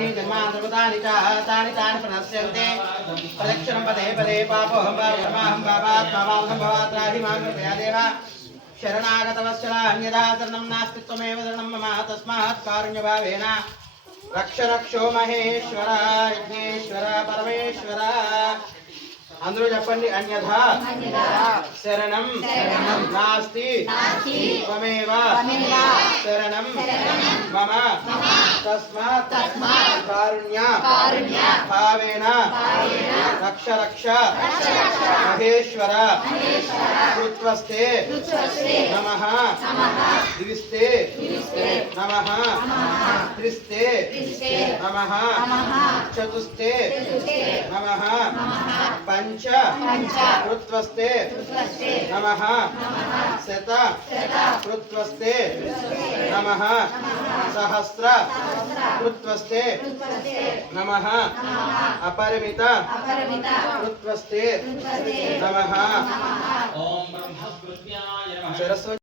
జన్మాని జన్మాంధ్రపదాని తాని తాని ప్రణశ్యంతే ప్రదక్షిణం పదే పదే పాపోహం పాపమాహం పాపాత్మాహం భవాత్రాహి మా కృపయా దేవ శరణాగతవత్సలాన్యదా శరణం నాస్తి త్వమేవ శరణం మమ తస్మాత్ కారుణ్యభావేన. రక్ష రక్షో మహేశ్వర యజ్ఞేశ్వర పరమేశ్వర. అందరూ చెప్పండి అన్యథా. శరణం. నాస్తి. త్వమేవ. శరణం. మమ. तस्मात् तस्मात् कारुण्य कारुण्य भावेन भावेन रक्ष रक्ष रक्ष रक्ष महेश्वर महेश्वर कृत्वस्ते कृत्वस्ते नमः नमः दिविस्ते दिविस्ते नमः नमः त्रिस्ते त्रिस्ते नमः नमः चतुस्ते चतुस्ते नमः नमः पंच पंच कृत्वस्ते कृत्वस्ते नमः नमः शत शत कृत्वस्ते कृत्वस्ते नमः नमः సహస్ర కృత్వస్తే నమ అపరిమిత కృత్వస్తే నమ ఓం బ్రహ్మస్పృత్యాయ నమః సరస్వతి